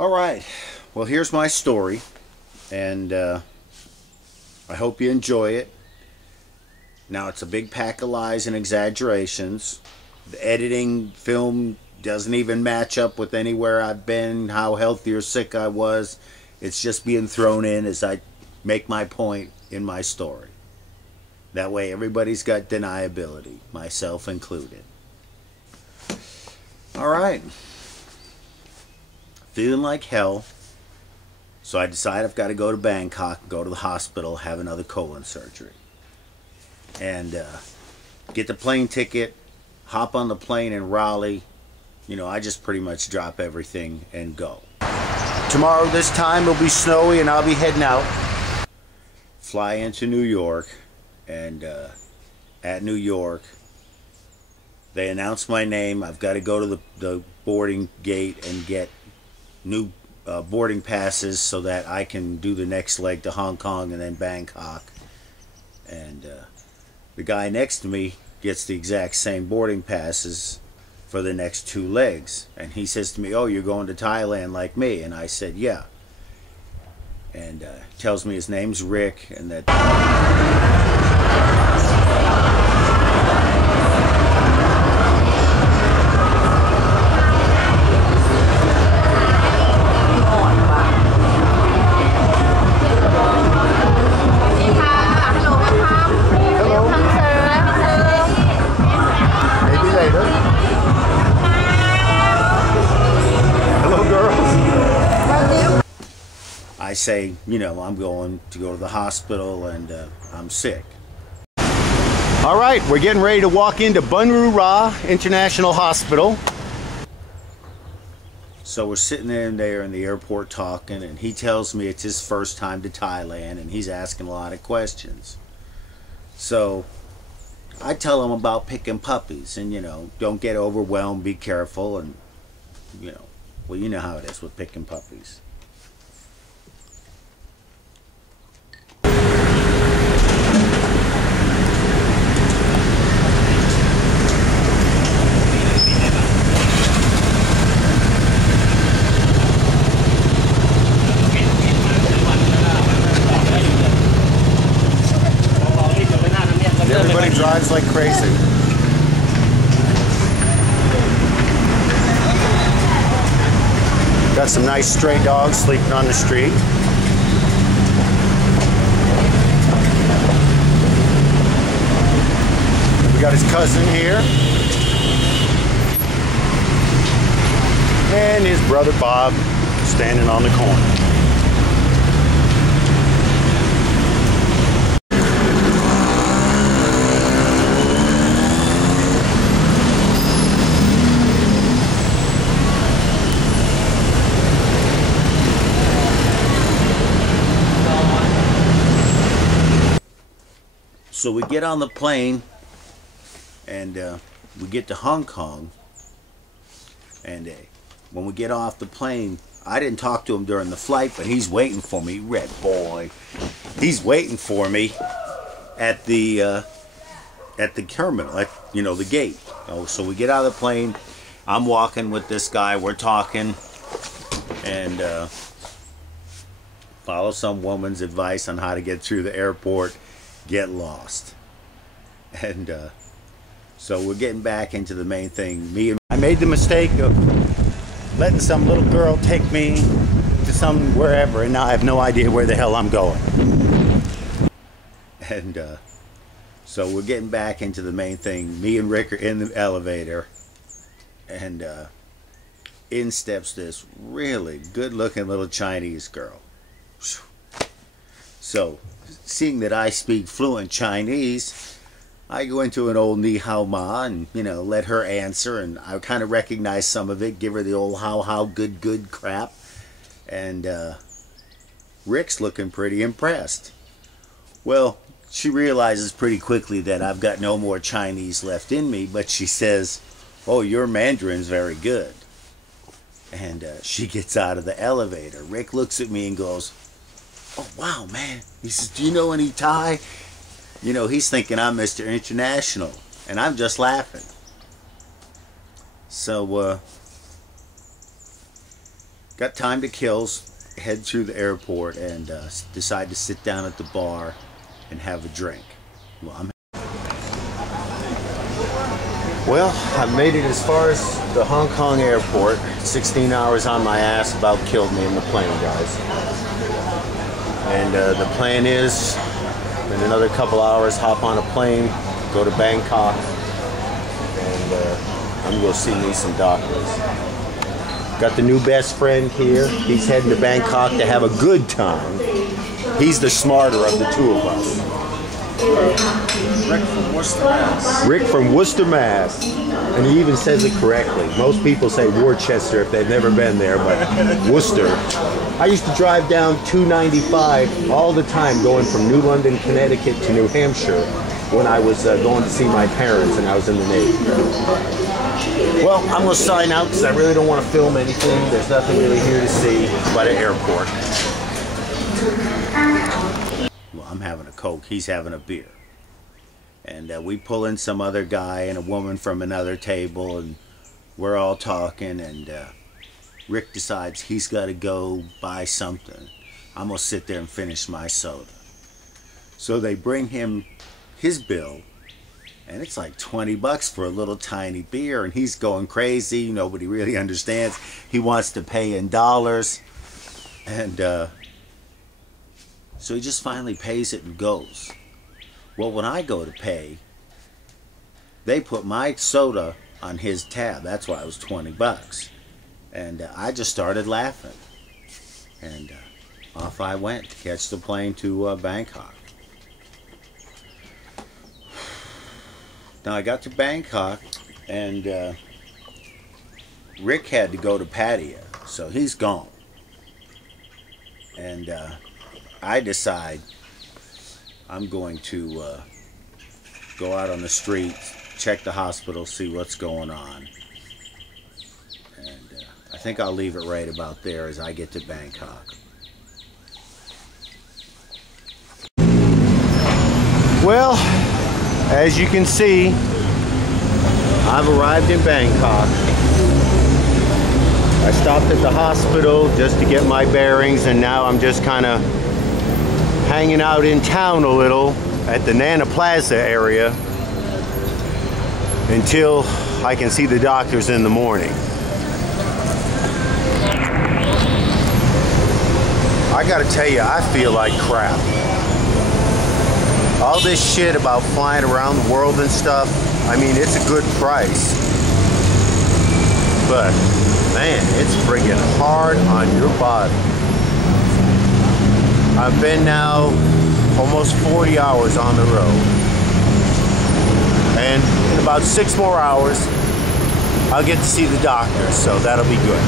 Alright, well here's my story, and I hope you enjoy it. Now it's a big pack of lies and exaggerations. The editing film doesn't even match up with anywhere I've been, how healthy or sick I was. It's just being thrown in as I make my point in my story. That way everybody's got deniability, myself included. Alright. Feeling like hell, so I decide I've got to go to Bangkok, go to the hospital, have another colon surgery, and get the plane ticket, hop on the plane in Raleigh. You know, I just pretty much drop everything and go. Tomorrow this time it'll be snowy and I'll be heading out. Fly into New York, and at New York they announce my name. I've got to go to the boarding gate and get new boarding passes so that I can do the next leg to Hong Kong and then Bangkok. And the guy next to me gets the exact same boarding passes for the next 2 legs, and he says to me, "Oh, you're going to Thailand like me?" And I said, "Yeah." And tells me his name's Rick, and that I say, you know, I'm going to go to the hospital and I'm sick. All right, we're getting ready to walk into Bun Ru Ra International Hospital. So we're sitting there in the airport talking, and he tells me it's his first time to Thailand and he's asking a lot of questions. So I tell him about picking puppies and, you know, don't get overwhelmed, be careful, and, you know, well, you know how it is with picking puppies. Everybody drives like crazy. Got some nice stray dogs sleeping on the street. We got his cousin here. And his brother Bob standing on the corner. So we get on the plane, and we get to Hong Kong, and when we get off the plane, I didn't talk to him during the flight, but he's waiting for me, Red Boy. He's waiting for me at the terminal, at, you know, the gate. Oh, so we get out of the plane, I'm walking with this guy, we're talking, and follow some woman's advice on how to get through the airport. Get lost. And so we're getting back into the main thing. I made the mistake of letting some little girl take me to some wherever, and now I have no idea where the hell I'm going. And so we're getting back into the main thing. Me and Rick are in the elevator, and in steps this really good looking little Chinese girl. So seeing that I speak fluent Chinese, I go into an old ni hao ma and, you know, let her answer, and I kind of recognize some of it, give her the old how good crap, and Rick's looking pretty impressed. Well, she realizes pretty quickly that I've got no more Chinese left in me, but she says, "Oh, your Mandarin's very good." And she gets out of the elevator. Rick looks at me and goes, "Oh, wow, man." He says, "Do you know any Thai?" You know, he's thinking I'm Mr. International, and I'm just laughing. So, got time to kill, head through the airport, and decide to sit down at the bar and have a drink. Well, I made it as far as the Hong Kong airport. 16 hours on my ass about killed me in the plane, guys. And the plan is, in another couple hours, hop on a plane, go to Bangkok, and I'm going to see me some doctors. Got the new best friend here. He's heading to Bangkok to have a good time. He's the smarter of the two of us. Rick from Worcester, Mass. Rick from Worcester, Mass. And he even says it correctly. Most people say Worcester if they've never been there, but Worcester. I used to drive down 295 all the time going from New London, Connecticut to New Hampshire when I was going to see my parents and I was in the Navy. Well, I'm going to sign out because I really don't want to film anything. There's nothing really here to see but an airport. Well, I'm having a Coke, he's having a beer. And we pull in some other guy and a woman from another table, and we're all talking, and Rick decides he's got to go buy something. I'm going to sit there and finish my soda. So they bring him his bill, and it's like 20 bucks for a little tiny beer, and he's going crazy. Nobody really understands. He wants to pay in dollars, and so he just finally pays it and goes. Well, when I go to pay, they put my soda on his tab. That's why it was 20 bucks. And I just started laughing. And off I went to catch the plane to Bangkok. Now I got to Bangkok, and Rick had to go to Pattaya, so he's gone. And I decide I'm going to go out on the street, check the hospital, see what's going on. And I think I'll leave it right about there as I get to Bangkok. Well, as you can see, I've arrived in Bangkok. I stopped at the hospital just to get my bearings, and now I'm just kind of hanging out in town a little at the Nana Plaza area until I can see the doctors in the morning. I gotta tell you, I feel like crap. All this shit about flying around the world and stuff, I mean, it's a good price, but man, it's friggin' hard on your body. I've been now almost 40 hours on the road, and in about 6 more hours I'll get to see the doctor, so that'll be good.